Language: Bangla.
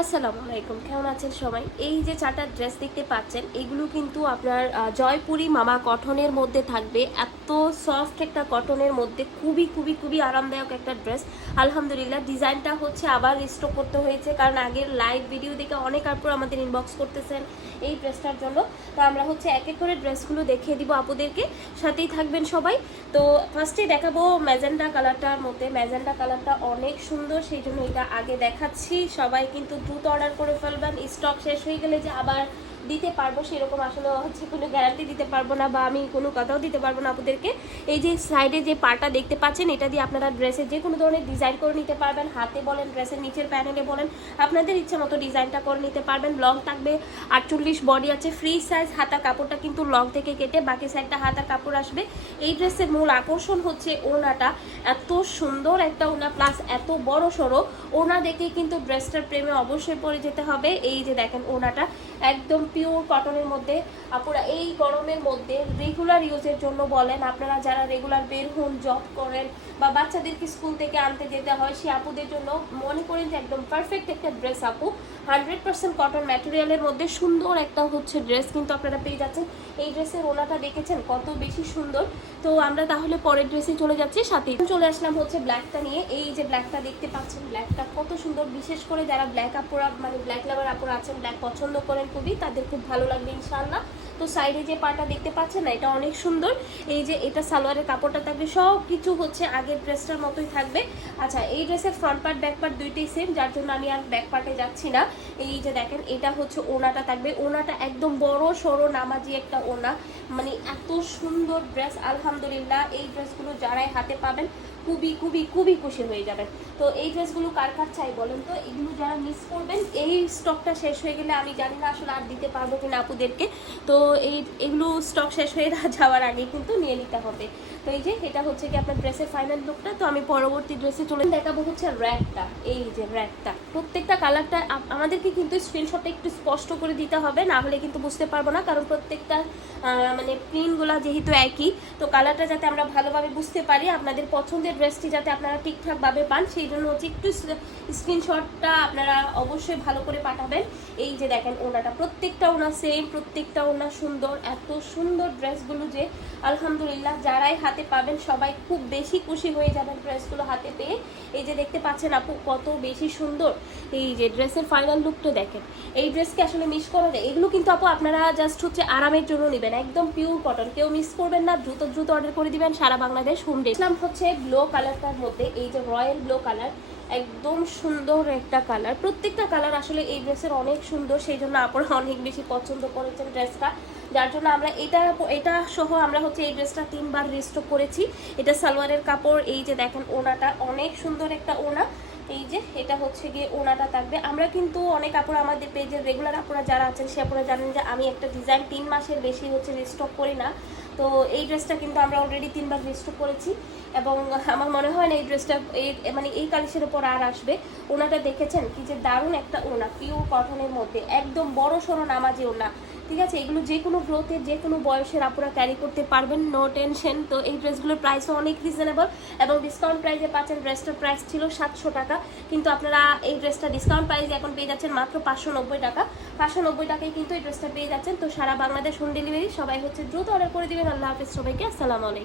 আসসালামু আলাইকুম, কেমন আছেন সবাই? এই যে চারটা ড্রেস দেখতে পাচ্ছেন, এগুলো কিন্তু আপনার জয়পুরি মামা কটনের মধ্যে থাকবে। এত সফট একটা কটনের মধ্যে খুবই খুবই খুবই আরামদায়ক একটা ড্রেস। আলহামদুলিল্লাহ, ডিজাইনটা হচ্ছে আবার রিস্টোর করতে হয়েছে, কারণ আগের লাইভ ভিডিও দেখে অনেক আপুর আমাদের ইনবক্স করতেছেন এই ড্রেসটার জন্য। তো আমরা হচ্ছে এক এক করে ড্রেসগুলো দেখিয়ে দিব আপুদেরকে, সাথেই থাকবেন সবাই। তো ফার্স্টে দেখাবো ম্যাজেন্ডা কালারটার মধ্যে। ম্যাজেন্ডা কালারটা অনেক সুন্দর, সেই জন্য এটা আগে দেখাচ্ছি। সবাই কিন্তু দ্রুত অর্ডার করে ফেলবেন, স্টক শেষ হয়ে গেলে যে আবার দিতে পারবো সেরকম আসলে হচ্ছে কোনো গ্যারান্টি দিতে পারবো না, বা আমি কোনো কথাও দিতে পারবো না আপনাদেরকে। এই যে সাইডে যে পার্টটা দেখতে পাচ্ছেন, এটা দিয়ে আপনারা ড্রেসের যে কোনো ধরনের ডিজাইন করে নিতে পারবেন। হাতে বলেন, ড্রেসের নিচের প্যানেলে বলেন, আপনাদের ইচ্ছা মতো ডিজাইনটা করে নিতে পারবেন। লং থাকবে 48, বডি আছে ফ্রি সাইজ। হাতার কাপড়টা কিন্তু লং থেকে কেটে বাকি সাইডটা হাতার কাপড় আসবে। এই ড্রেসের মূল আকর্ষণ হচ্ছে ওড়নাটা। এত সুন্দর একটা ওড়না, প্লাস এত বড় সড়ো ওড়না দেখে কিন্তু ড্রেসটার প্রেমে অবশ্যই পড়ে যেতে হবে। এই যে দেখেন, ওড়নাটা একদম পিওর কটনের মধ্যে। আপনারা এই গরমের মধ্যে রেগুলার ইউজের জন্য বলেন, আপনারা যারা রেগুলার বের হন, জব করেন, বা বাচ্চাদেরকে স্কুল থেকে আনতে যেতে হয়, সে আপুদের জন্য মনে করেন যে একদম পারফেক্ট একটা ড্রেস আপু। 100% কটন ম্যাটেরিয়ালের মধ্যে সুন্দর একটা হচ্ছে ড্রেস কিন্তু আপনারা পেয়ে যাচ্ছেন। এই ড্রেসের ওড়নাটা দেখেছেন কত বেশি সুন্দর। তো আমরা তাহলে পরের ড্রেসে চলে যাচ্ছি, সাথে চলে আসলাম হচ্ছে ব্ল্যাকটা নিয়ে। এই যে ব্ল্যাকটা দেখতে পাচ্ছেন, ব্ল্যাকটা কত সুন্দর। বিশেষ করে যারা ব্ল্যাক আপুরা মানে ব্ল্যাক লাভার আপুরা আছেন, ব্ল্যাক পছন্দ করেন খুবই, তাদের খুব ভালো লাগবে ইনশাআল্লাহ। তো সাইডে যে পাটা দেখতে পাচ্ছেন না, এটা অনেক সুন্দর। এই যে এটা সালোয়ারের কাপড়টা থাকবে, সব কিছু হচ্ছে আগের ড্রেসটার মতোই থাকবে। আচ্ছা, এই ড্রেসের ফ্রন্ট পার্ট ব্যাক পার্ট দুইটাই সেম, যার জন্য আমি আর ব্যাক পার্টে যাচ্ছি না। এই যে দেখেন, এটা হচ্ছে ওড়নাটা থাকবে। ওড়নাটা একদম বড় সড়ো নামাজি একটা ওড়না, মানে এত সুন্দর ড্রেস। আলহামদুলিল্লাহ, এই ড্রেসগুলো যারাই হাতে পাবেন খুবই খুবই খুবই খুশি হয়ে যাবেন। তো এই ড্রেসগুলো কার কার চাই বলেন তো? এগুলো যারা মিস করবেন, এই স্টকটা শেষ হয়ে গেলে আমি জানি না আসলে আর দিতে পারবো কিনা আপুদেরকে। তো এগুলো স্টক শেষ হয়ে যাওয়ার আগে কিন্তু নিয়ে নিতে হবে। তো এই যে এটা হচ্ছে কি আপনার ড্রেসের ফাইনাল লুকটা। তো আমি পরবর্তী ড্রেসে চলে দেখাবো হচ্ছে র্যাকটা। এই যে র্যাকটা, প্রত্যেকটা কালারটা আমাদেরকে কিন্তু স্ক্রিনশটটা একটু স্পষ্ট করে দিতে হবে, না হলে কিন্তু বুঝতে পারবো না। কারণ প্রত্যেকটা মানে প্রিন্টগুলো যেহেতু একই, তো কালারটা যাতে আমরা ভালোভাবে বুঝতে পারি, আপনাদের পছন্দের ড্রেসটি যাতে আপনারা ঠিকঠাকভাবে পান, সেই জন্য হচ্ছে একটু স্ক্রিনশটটা আপনারা অবশ্যই ভালো করে পাঠাবেন। এই যে দেখেন, ওনাটা প্রত্যেকটা ওনা সেম, প্রত্যেকটা ওনা সুন্দর। এত সুন্দর ড্রেসগুলো যে আলহামদুলিল্লাহ যারাই হাতে পাবেন সবাই খুব বেশি খুশি হয়ে যাবেন ড্রেসগুলো হাতে পেয়ে। এই যে দেখতে পাচ্ছেন আপু কত বেশি সুন্দর। এই যে ড্রেসের ফাইনাল লুকটা দেখেন। এই ড্রেসকে আসলে মিস করা যায়? এগুলো কিন্তু আপু আপনারা জাস্ট হচ্ছে আরামের জন্য নেবেন, একদম পিওর কটন। কেউ মিস করবেন না, দ্রুত দ্রুত অর্ডার করে দিবেন, সারা বাংলাদেশ হোম ডেলিভারি। ইসলাম হচ্ছে ব্লু কালারটার মধ্যে, এই যে রয়্যাল ব্লু কালার, একদম সুন্দর একটা কালার। প্রত্যেকটা কালার আসলে এই ড্রেসের অনেক সুন্দর, সেই জন্য আপনারা অনেক বেশি পছন্দ করেছেন ড্রেসটা, যার জন্য আমরা এটা সহ আমরা হচ্ছে এই ড্রেসটা 3 বার রিস্টক করেছি। এটা সালোয়ারের কাপড়। এই যে দেখেন, ওনাটা অনেক সুন্দর একটা ওনা। এই যে এটা হচ্ছে গিয়ে ওনাটা থাকবে। আমরা কিন্তু অনেক আপুরা, আমাদের পেজের রেগুলার আপুরা যারা আছেন, সে আপুরা জানেন যে আমি একটা ডিজাইন 3 মাসের বেশি হচ্ছে রিস্টক করি না। তো এই ড্রেসটা কিন্তু আমরা অলরেডি 3 বার রিস্টক করেছি, এবং আমার মনে হয় না এই ড্রেসটা মানে এই কালেকশনের পর আর আসবে। ওনাটা দেখেছেন কি যে দারুণ একটা ওনা, পিওর কটনের মধ্যে, একদম বড় সড়ো নামাজি ওনা। ঠিক আছে, এগুলো যে কোনো গ্রোথের যে কোনো বয়সের আপুরা ক্যারি করতে পারবেন, নো টেনশন। তো এই ড্রেসগুলোর প্রাইসও অনেক রিজনেবল, এবং ডিসকাউন্ট প্রাইসে পাচ্ছেন। ড্রেসটার প্রাইস ছিল 700 টাকা, কিন্তু আপনারা এই ড্রেসটা ডিসকাউন্ট প্রাইসে এখন পেয়ে যাচ্ছেন মাত্র 590 টাকা। 590 টাকায় কিন্তু এই ড্রেসটা পেয়ে যাচ্ছেন। তো সারা বাংলাদেশ হোম ডেলিভারি। সবাই হচ্ছে দ্রুত অর্ডার করে দিবেন। আল্লাহ হাফেজ সবাইকে, আসসালামু আলাইকুম।